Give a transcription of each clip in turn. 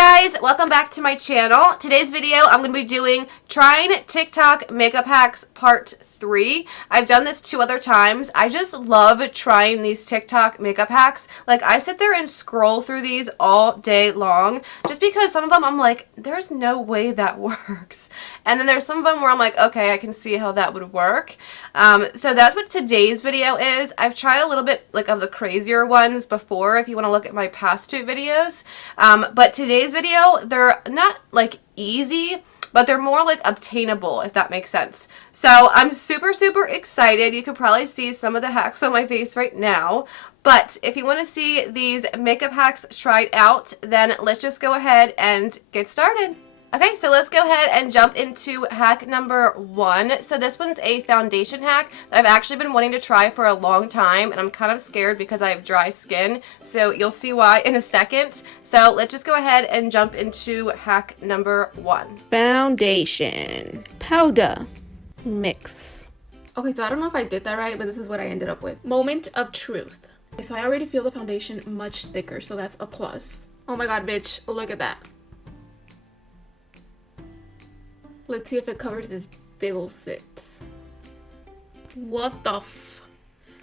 Hi guys, welcome back to my channel. Today's video I'm going to be doing trying TikTok makeup hacks part 3. I've done this 2 other times. I just love trying these TikTok makeup hacks. Like, I sit there and scroll through these all day long just because some of them I'm like, there's no way that works. And then there's some of them where I'm like, okay, I can see how that would work. So that's what today's video is. I've tried a little bit like of the crazier ones before if you want to look at my past 2 videos. But today's video, they're not like easy, but they're more like obtainable, if that makes sense. So I'm super excited. You can probably see some of the hacks on my face right now. But if you want to see these makeup hacks tried out, then let's just go ahead and get started. Okay, so let's go ahead and jump into hack number 1. So this one's a foundation hack that I've actually been wanting to try for a long time, and I'm kind of scared because I have dry skin, so you'll see why in a second. So let's just go ahead and jump into hack number 1. Foundation, powder, mix. Okay, so I don't know if I did that right, but this is what I ended up with. Moment of truth. Okay, so I already feel the foundation much thicker, so that's a plus. Oh my god, bitch, look at that. Let's see if it covers this big ol' sits. What the f...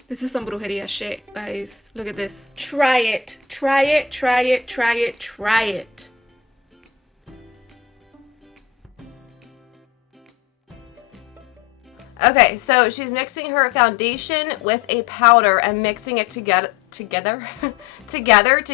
This is some brujeria shit, guys. Look at this. Try it. Try it, try it, try it, try it. Okay, so she's mixing her foundation with a powder and mixing it together to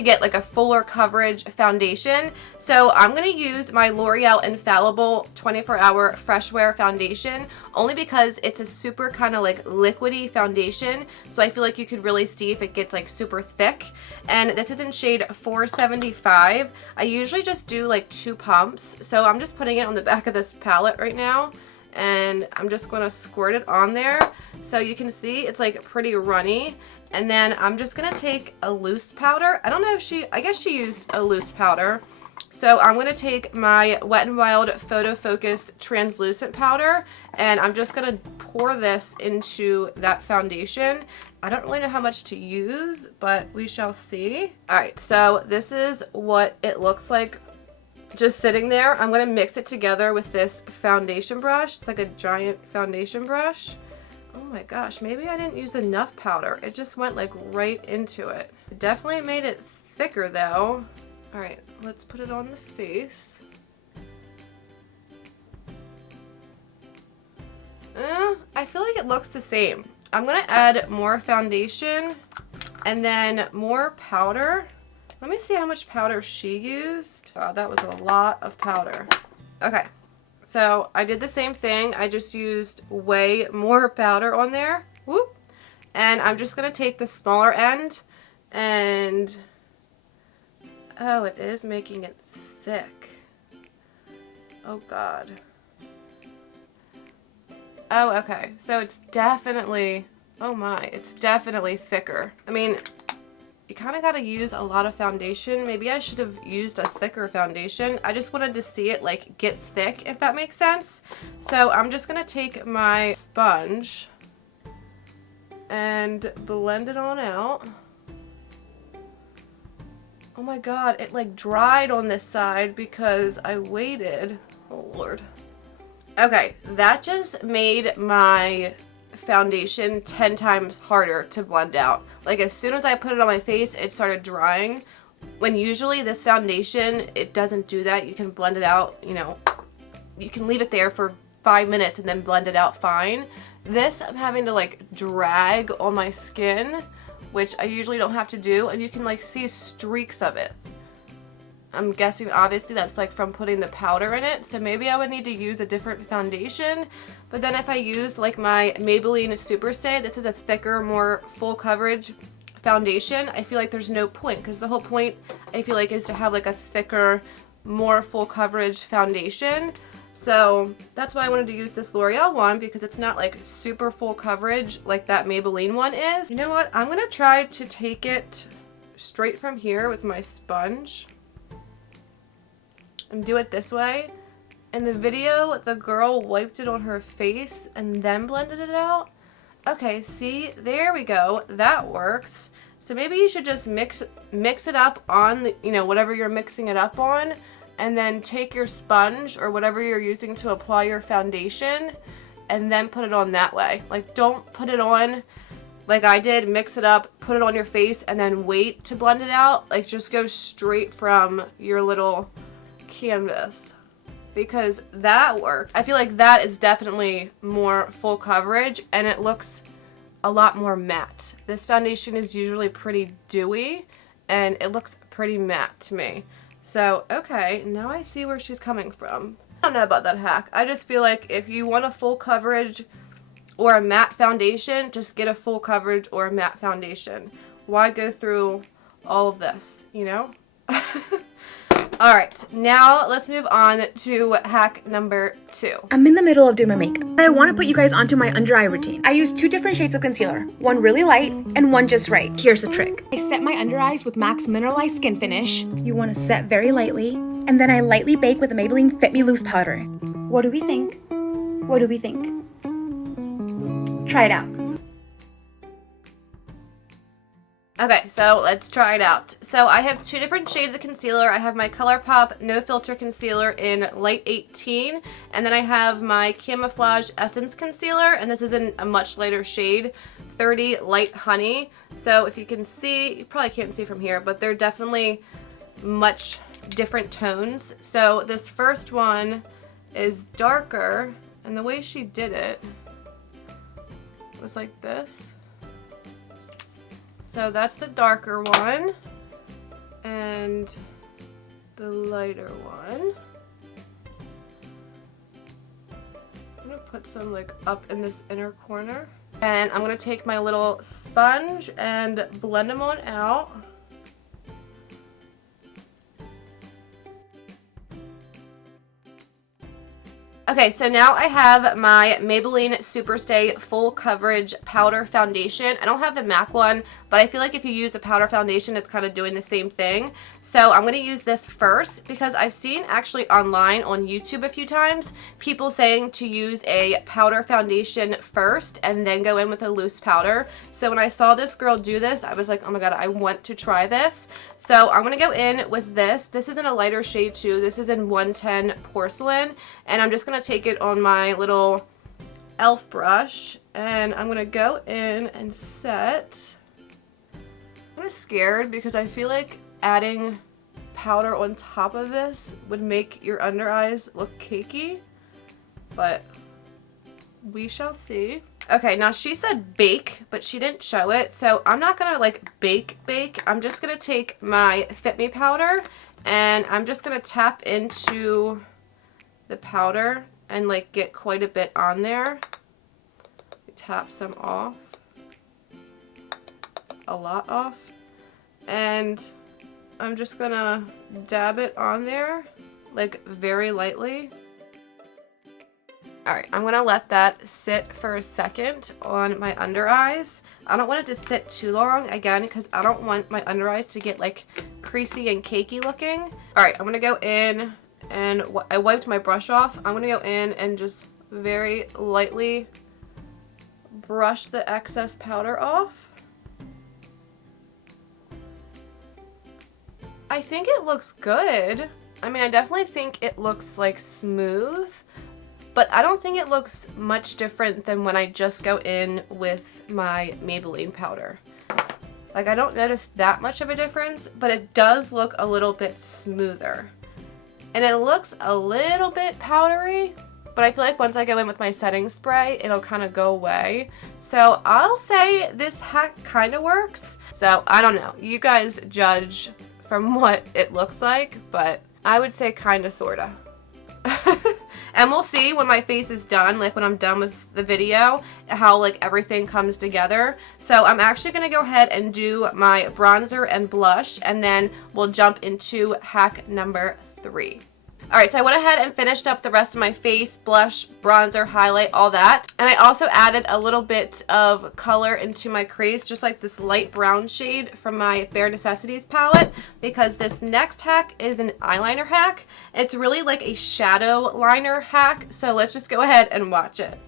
get like a fuller coverage foundation. So I'm going to use my L'Oreal Infallible 24-Hour Fresh Wear Foundation only because it's a super kind of like liquidy foundation. So I feel like you could really see if it gets like super thick. And this is in shade 475. I usually just do like 2 pumps. So I'm just putting it on the back of this palette right now. And I'm just going to squirt it on there. So you can see it's like pretty runny. And then I'm just going to take a loose powder. I don't know if I guess she used a loose powder. So I'm going to take my Wet n Wild Photo Focus translucent powder. And I'm just going to pour this into that foundation. I don't really know how much to use, but we shall see. Alright, so this is what it looks like just sitting there. I'm going to mix it together with this foundation brush. It's like a giant foundation brush. Oh my gosh, maybe I didn't use enough powder. It just went like right into it. It definitely made it thicker though. Alright, let's put it on the face. I feel like it looks the same. I'm going to add more foundation and then more powder. Let me see how much powder she used. Wow, that was a lot of powder. Okay. So I did the same thing. I just used way more powder on there. Whoop. And I'm just going to take the smaller end and... Oh, it is making it thick. Oh, God. Oh, okay. So it's definitely... Oh, my. It's definitely thicker. I mean... You kind of got to use a lot of foundation. Maybe I should have used a thicker foundation. I just wanted to see it like get thick, if that makes sense. So I'm just going to take my sponge and blend it on out. Oh my god, it like dried on this side because I waited. Oh Lord. Okay, that just made my foundation 10 times harder to blend out. Like as soon as I put it on my face, it started drying. When usually this foundation, it doesn't do that. You can blend it out, you know, you can leave it there for 5 minutes and then blend it out fine. This I'm having to like drag on my skin, which I usually don't have to do, and you can like see streaks of it. I'm guessing obviously that's like from putting the powder in it, so maybe I would need to use a different foundation. But then if I use like my Maybelline Superstay, this is a thicker, more full coverage foundation, I feel like there's no point, because the whole point I feel like is to have like a thicker, more full coverage foundation. So that's why I wanted to use this L'Oreal one, because it's not like super full coverage like that Maybelline one is. You know what? I'm going to try to take it straight from here with my sponge and do it this way. In the video, the girl wiped it on her face and then blended it out. Okay, see, there we go. That works. So maybe you should just mix it up on, you know, whatever you're mixing it up on, and then take your sponge or whatever you're using to apply your foundation and then put it on that way. Like, don't put it on like I did, mix it up, put it on your face, and then wait to blend it out. Like, just go straight from your little canvas, because that works. I feel like that is definitely more full coverage and it looks a lot more matte. This foundation is usually pretty dewy and it looks pretty matte to me. So, okay, now I see where she's coming from. I don't know about that hack. I just feel like if you want a full coverage or a matte foundation, just get a full coverage or a matte foundation. Why go through all of this, you know? Alright, now let's move on to hack number 2. I'm in the middle of doing my makeup. I want to put you guys onto my under eye routine. I use 2 different shades of concealer, one really light and one just right. Here's the trick. I set my under eyes with MAC's Mineralized Skin Finish. You want to set very lightly, and then I lightly bake with the Maybelline Fit Me Loose powder. What do we think? What do we think? Try it out. Okay, so let's try it out. So I have 2 different shades of concealer. I have my ColourPop No Filter Concealer in Light 18, and then I have my Camouflage Essence Concealer, and this is in a much lighter shade, 30 Light Honey. So if you can see, you probably can't see from here, but they're definitely much different tones. So this first one is darker, and the way she did it was like this. So that's the darker one, and the lighter one. I'm gonna put some like up in this inner corner, and I'm gonna take my little sponge and blend them on out. Okay, so now I have my Maybelline Superstay Full Coverage Powder Foundation. I don't have the MAC one, but I feel like if you use a powder foundation, it's kind of doing the same thing. So I'm going to use this first because I've seen actually online on YouTube a few times people saying to use a powder foundation first and then go in with a loose powder. So when I saw this girl do this, I was like, oh my god, I want to try this. So I'm going to go in with this. This is in a lighter shade too. This is in 110 Porcelain, and I'm just going to take it on my little e.l.f. brush, and I'm going to go in and set. I'm kind of scared because I feel like adding powder on top of this would make your under eyes look cakey, but we shall see. Okay, now she said bake, but she didn't show it, so I'm not gonna like bake. I'm just gonna take my Fit Me powder and I'm just gonna tap into the powder and like get quite a bit on there. Tap some off, a lot off, and I'm just gonna dab it on there like very lightly. Alright, I'm gonna let that sit for a second on my under eyes. I don't want it to sit too long, again, because I don't want my under eyes to get like creasy and cakey looking. Alright, I'm gonna go in, and I wiped my brush off. I'm gonna go in and just very lightly brush the excess powder off. I think it looks good. I mean, I definitely think it looks like smooth, but I don't think it looks much different than when I just go in with my Maybelline powder. Like, I don't notice that much of a difference, but it does look a little bit smoother. And it looks a little bit powdery, but I feel like once I go in with my setting spray, it'll kind of go away. So I'll say this hack kind of works. So I don't know. You guys judge from what it looks like, but I would say kind of, sort of. And we'll see when my face is done, like when I'm done with the video, how like everything comes together. So I'm actually going to go ahead and do my bronzer and blush, and then we'll jump into hack number 3. Alright, so I went ahead and finished up the rest of my face, blush, bronzer, highlight, all that. And I also added a little bit of color into my crease, just like this light brown shade from my Bare Necessities palette, because this next hack is an eyeliner hack. It's really like a shadow liner hack, so let's just go ahead and watch it.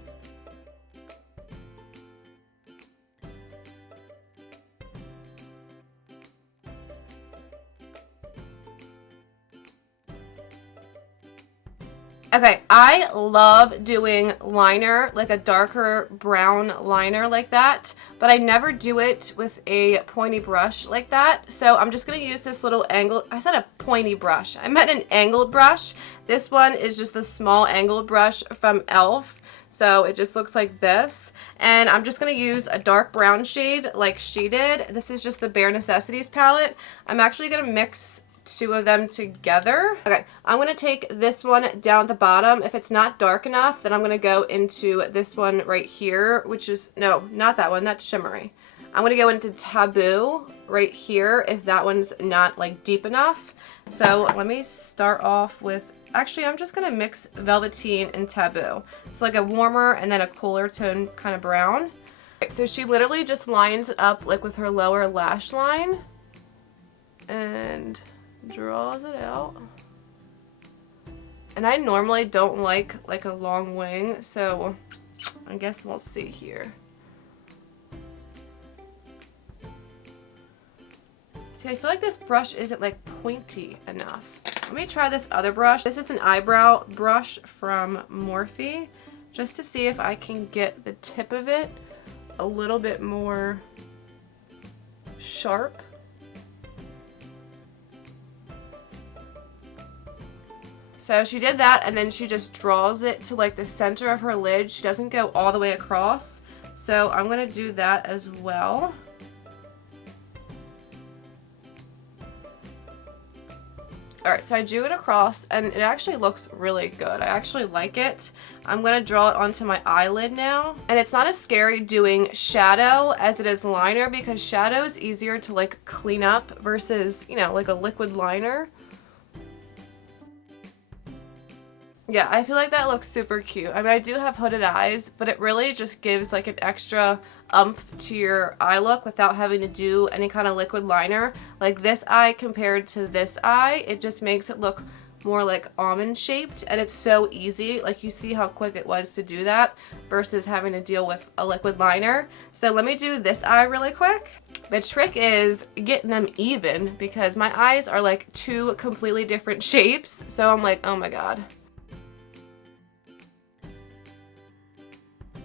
Okay, I love doing liner, like a darker brown liner like that, but I never do it with a pointy brush like that. So I'm just going to use this little angled, I said a pointy brush. I meant an angled brush. This one is just the small angled brush from e.l.f. So it just looks like this. And I'm just going to use a dark brown shade like she did. This is just the Bare Necessities palette. I'm actually going to mix two of them together. Okay, I'm going to take this one down at the bottom. If it's not dark enough, then I'm going to go into this one right here, which is, no, not that one, that's shimmery. I'm going to go into Taboo right here if that one's not like deep enough. So let me start off with, actually I'm just going to mix Velveteen and Taboo. So like a warmer and then a cooler tone kind of brown. Okay, so she literally just lines it up like with her lower lash line and draws it out. And I normally don't like a long wing, so I guess we'll see here. See, I feel like this brush isn't like pointy enough. Let me try this other brush. This is an eyebrow brush from Morphe, just to see if I can get the tip of it a little bit more sharp. So she did that, and then she just draws it to like the center of her lid. She doesn't go all the way across. So I'm going to do that as well. Alright, so I drew it across, and it actually looks really good. I actually like it. I'm going to draw it onto my eyelid now. And it's not as scary doing shadow as it is liner, because shadow is easier to like clean up versus, you know, like a liquid liner. Yeah, I feel like that looks super cute. I mean, I do have hooded eyes, but it really just gives like an extra oomph to your eye look without having to do any kind of liquid liner. Like this eye compared to this eye, it just makes it look more like almond shaped, and it's so easy. Like you see how quick it was to do that versus having to deal with a liquid liner. So let me do this eye really quick. The trick is getting them even because my eyes are like two completely different shapes. So I'm like, oh my god.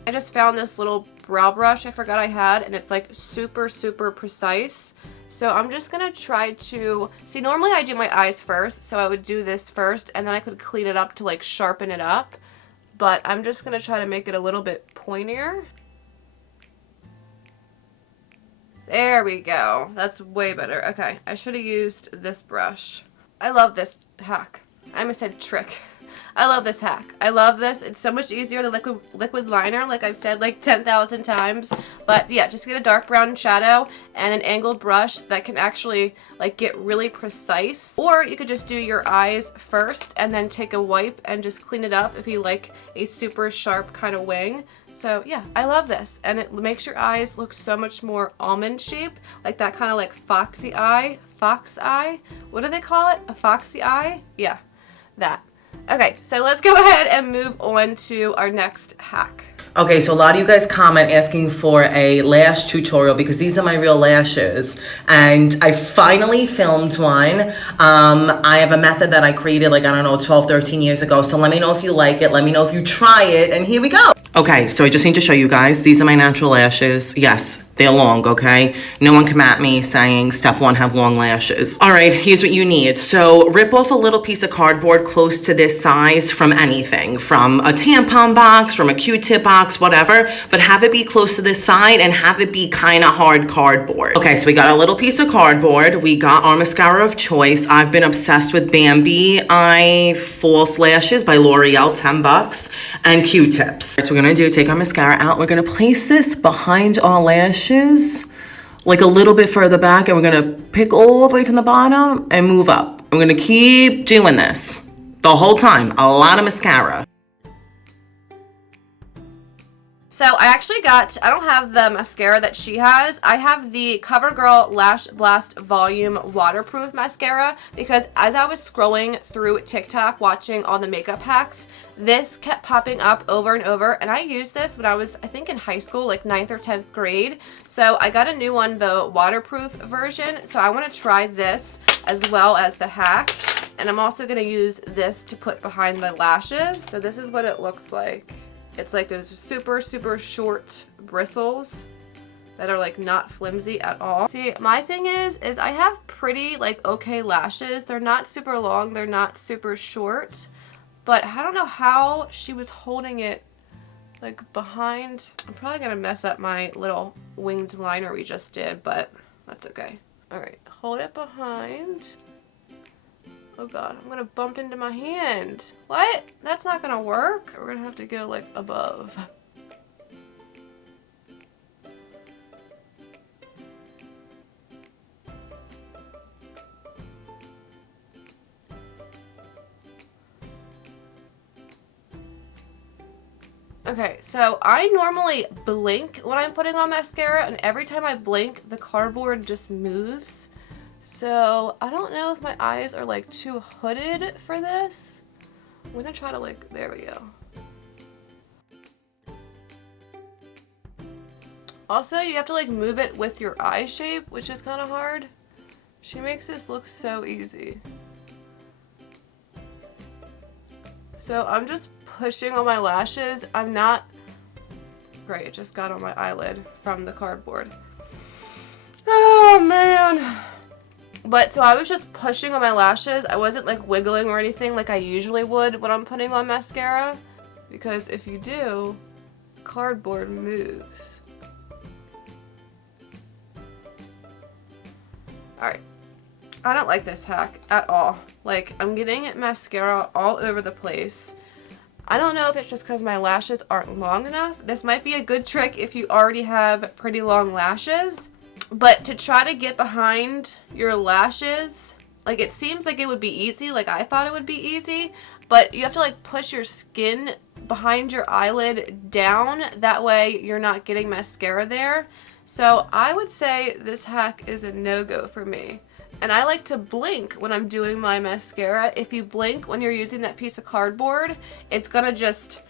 I just found this little brow brush I forgot I had, and it's like super precise. So I'm just gonna try to see, normally I do my eyes first, so I would do this first and then I could clean it up to like sharpen it up, but I'm just gonna try to make it a little bit pointier. There we go. That's way better. Okay, I should have used this brush. I love this hack. I almost said trick. I love this hack. I love this. It's so much easier than liquid liner, like I've said like 10,000 times. But yeah, just get a dark brown shadow and an angled brush that can actually like get really precise. Or you could just do your eyes first and then take a wipe and just clean it up if you like a super sharp kind of wing. So yeah, I love this, and it makes your eyes look so much more almond shaped, like that kind of like foxy eye, fox eye. What do they call it? A foxy eye? Yeah, that. Okay, so let's go ahead and move on to our next hack. Okay, so a lot of you guys comment asking for a lash tutorial because these are my real lashes, and I finally filmed one. I have a method that I created like, I don't know, 12, 13 years ago, so let me know if you like it, let me know if you try it, and here we go. Okay, so I just need to show you guys, these are my natural lashes. Yes, they're long, okay? No one come at me saying step one, have long lashes. All right, here's what you need. So rip off a little piece of cardboard close to this size from anything, from a tampon box, from a Q-tip box, whatever, but have it be close to this side and have it be kind of hard cardboard. Okay, so we got a little piece of cardboard. We got our mascara of choice. I've been obsessed with Bambi Eye False Lashes by L'Oreal, 10 bucks, and Q-tips. So we're gonna do, take our mascara out. We're gonna place this behind our lashes, like a little bit further back, and we're gonna pick all the way from the bottom and move up. I'm gonna keep doing this the whole time. A lot of mascara. So I actually got, I don't have the mascara that she has. I have the CoverGirl Lash Blast Volume Waterproof Mascara because as I was scrolling through TikTok watching all the makeup hacks, this kept popping up over and over, and I used this when I was, I think, in high school, like 9th or 10th grade. So I got a new one, the waterproof version. So I want to try this as well as the hack. And I'm also going to use this to put behind my lashes. So this is what it looks like. It's like those super, super short bristles that are like not flimsy at all. See, my thing is I have pretty like okay lashes. They're not super long, they're not super short, but I don't know how she was holding it like behind. I'm probably gonna mess up my little winged liner we just did, but that's okay. All right, hold it behind. Oh God, I'm gonna bump into my hand. What? That's not gonna work. We're gonna have to go like above. Okay, so I normally blink when I'm putting on mascara, and every time I blink, the cardboard just moves. So I don't know if my eyes are like too hooded for this. I'm gonna try to like, there we go. Also, you have to like move it with your eye shape, which is kind of hard. She makes this look so easy. So I'm just pushing on my lashes. I'm not, right, it just got on my eyelid from the cardboard. Oh man. But so I was just pushing on my lashes. I wasn't like wiggling or anything like I usually would when I'm putting on mascara, because if you do, cardboard moves. Alright. I don't like this hack at all. Like, I'm getting mascara all over the place. I don't know if it's just because my lashes aren't long enough. This might be a good trick if you already have pretty long lashes. But to try to get behind your lashes, like it seems like it would be easy. Like I thought it would be easy. But you have to like push your skin behind your eyelid down. That way you're not getting mascara there. So I would say this hack is a no-go for me. And I like to blink when I'm doing my mascara. If you blink when you're using that piece of cardboard, it's gonna just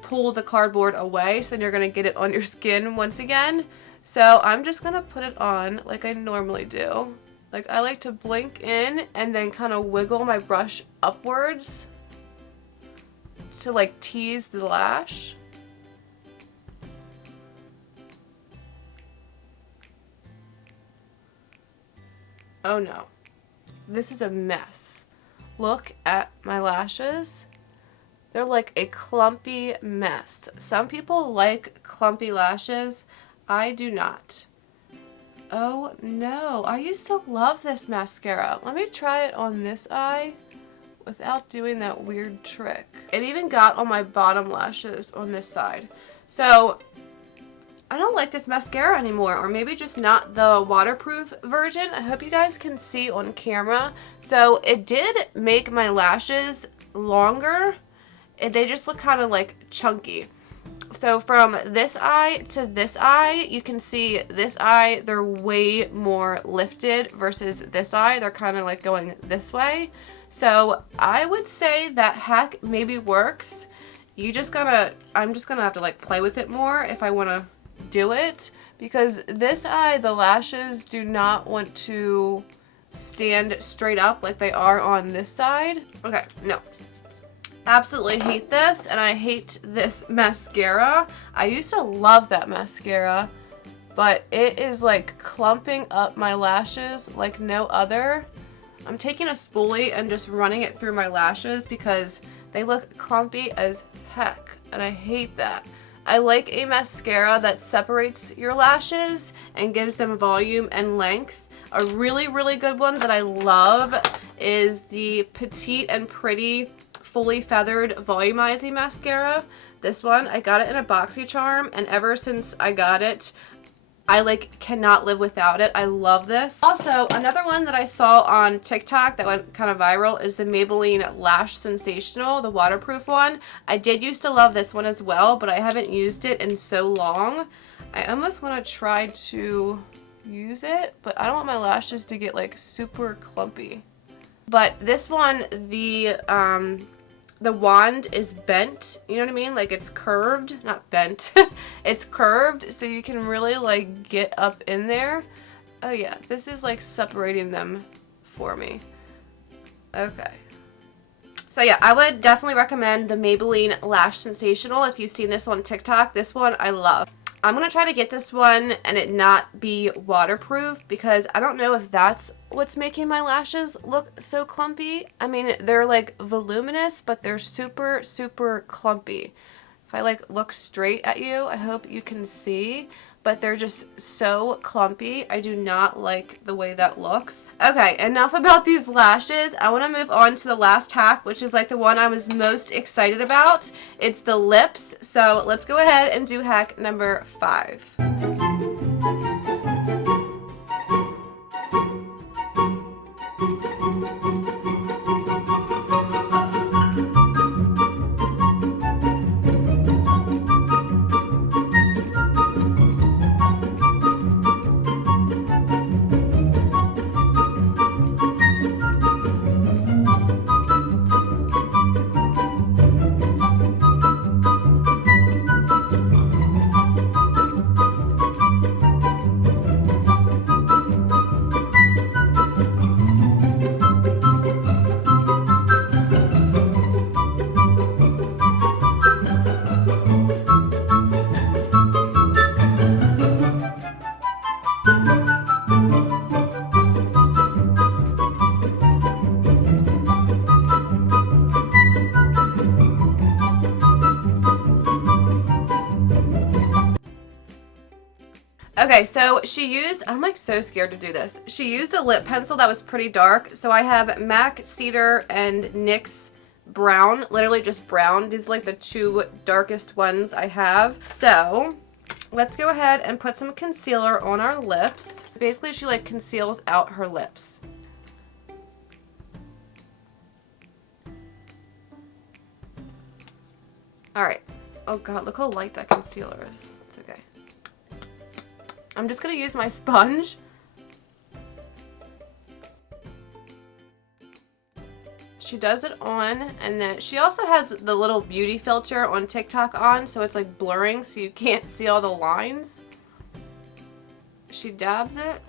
pull the cardboard away, so then you're gonna get it on your skin once again. So I'm just gonna put it on like I normally do. Like I like to blink in and then kind of wiggle my brush upwards to like tease the lash. Oh no, this is a mess. Look at my lashes. They're like a clumpy mess. Some people like clumpy lashes. I do not. Oh no, I used to love this mascara. Let me try it on this eye without doing that weird trick. It even got on my bottom lashes on this side. So I don't like this mascara anymore, or maybe just not the waterproof version. I hope you guys can see on camera. So it did make my lashes longer. They just look kind of like chunky. So from this eye to this eye, you can see this eye, they're way more lifted versus this eye. They're kind of like going this way. So I would say that hack maybe works. I'm just gonna have to like play with it more if I want to do it, because this eye, the lashes do not want to stand straight up like they are on this side. Okay, no. Absolutely hate this, and I hate this mascara. I used to love that mascara, but it is like clumping up my lashes like no other. I'm taking a spoolie and just running it through my lashes because they look clumpy as heck, and I hate that. I like a mascara that separates your lashes and gives them volume and length. A really, really good one that I love is the Petite and Pretty Fully Feathered Volumizing Mascara. This one, I got it in a BoxyCharm, and ever since I got it, I like cannot live without it. I love this. Also, another one that I saw on TikTok that went kind of viral is the Maybelline Lash Sensational, the waterproof one. I did used to love this one as well, but I haven't used it in so long. I almost want to try to use it, but I don't want my lashes to get like super clumpy. But this one, the wand is bent, you know what I mean? Like it's curved, not bent. It's curved, so you can really like get up in there. Oh yeah, this is like separating them for me. Okay. So yeah, I would definitely recommend the Maybelline Lash Sensational if you've seen this on TikTok. This one I love. I'm going to try to get this one and it not be waterproof because I don't know if that's what's making my lashes look so clumpy. I mean, they're like voluminous, but they're super, super clumpy. If I like look straight at you, I hope you can see, but they're just so clumpy. I do not like the way that looks. Okay, enough about these lashes. I want to move on to the last hack, which is like the one I was most excited about. It's the lips. So let's go ahead and do hack number 5. Okay, so she used, I'm like so scared to do this. She used a lip pencil that was pretty dark. So I have MAC Cedar and NYX Brown, literally just brown. These are like the 2 darkest ones I have. So let's go ahead and put some concealer on our lips. Basically, she like conceals out her lips. All right. Oh God, look how light that concealer is. It's okay. I'm just going to use my sponge. She does it on, and then she also has the little beauty filter on TikTok on, so it's like blurring so you can't see all the lines. She dabs it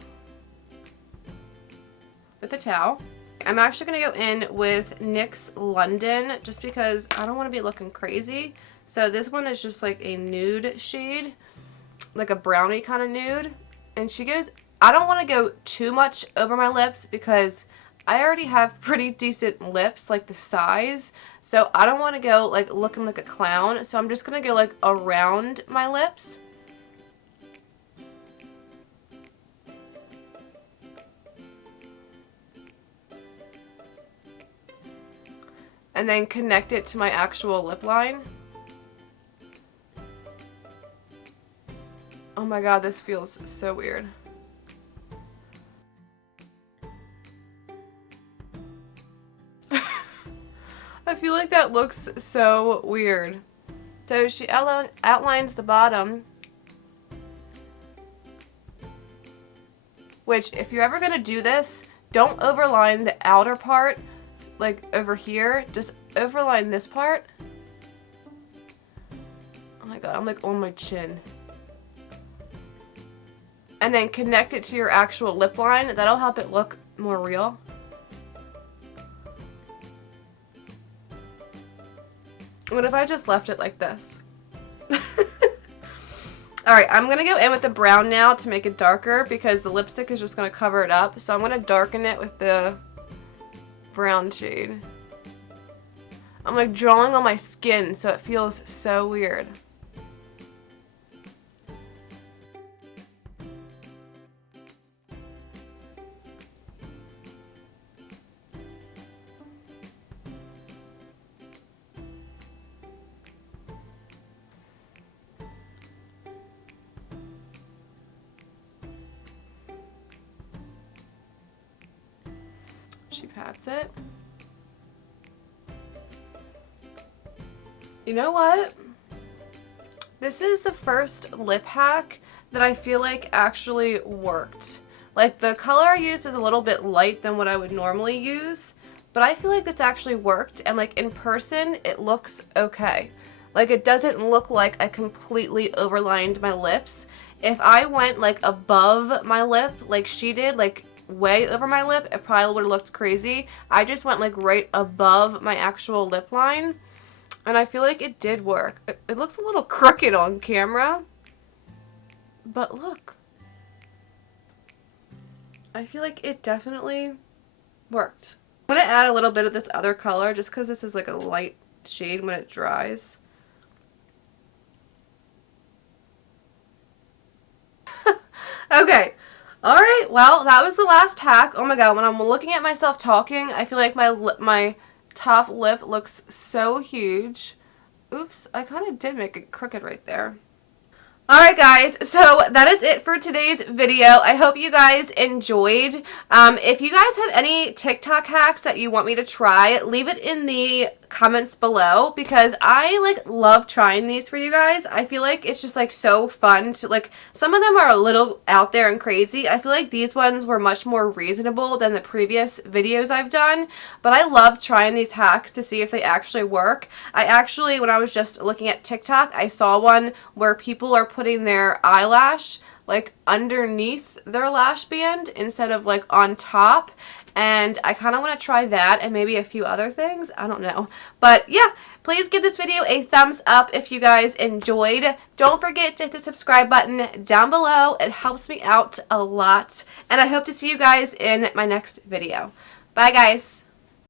with a towel. I'm actually going to go in with NYX London just because I don't want to be looking crazy. So this one is just like a nude shade, like a brownie kind of nude. And she goes, I don't want to go too much over my lips because I already have pretty decent lips, like the size. So I don't want to go like looking like a clown. So I'm just going to go like around my lips. And then connect it to my actual lip line. Oh my God, this feels so weird. I feel like that looks so weird. So she outlines the bottom. Which, if you're ever going to do this, don't overline the outer part, like over here. Just overline this part. Oh my God, I'm like on my chin. And then connect it to your actual lip line. That'll help it look more real. What if I just left it like this? Alright, I'm going to go in with the brown now to make it darker because the lipstick is just going to cover it up. So I'm going to darken it with the brown shade. I'm like drawing on my skin so it feels so weird. She pats it. You know what? This is the first lip hack that I feel like actually worked. Like the color I used is a little bit light than what I would normally use, but I feel like this actually worked, and like in person it looks okay. Like it doesn't look like I completely overlined my lips. If I went like above my lip like she did, like way over my lip, it probably would have looked crazy. I just went like right above my actual lip line, and I feel like it did work. It looks a little crooked on camera, but look. I feel like it definitely worked. I'm going to add a little bit of this other color just because this is like a light shade when it dries. Okay. Alright, well, that was the last hack. Oh my god, when I'm looking at myself talking, I feel like my top lip looks so huge. Oops, I kind of did make it crooked right there. Alright guys, so that is it for today's video. I hope you guys enjoyed. If you guys have any TikTok hacks that you want me to try, leave it in the comments below, because I like love trying these for you guys. I feel like it's just like so fun to like, some of them are a little out there and crazy. I feel like these ones were much more reasonable than the previous videos I've done, but I love trying these hacks to see if they actually work. I actually, when I was just looking at TikTok, I saw one where people are putting their eyelash like underneath their lash band instead of like on top, and I kind of want to try that and maybe a few other things. I don't know. But yeah, please give this video a thumbs up if you guys enjoyed. Don't forget to hit the subscribe button down below. It helps me out a lot. And I hope to see you guys in my next video. Bye guys.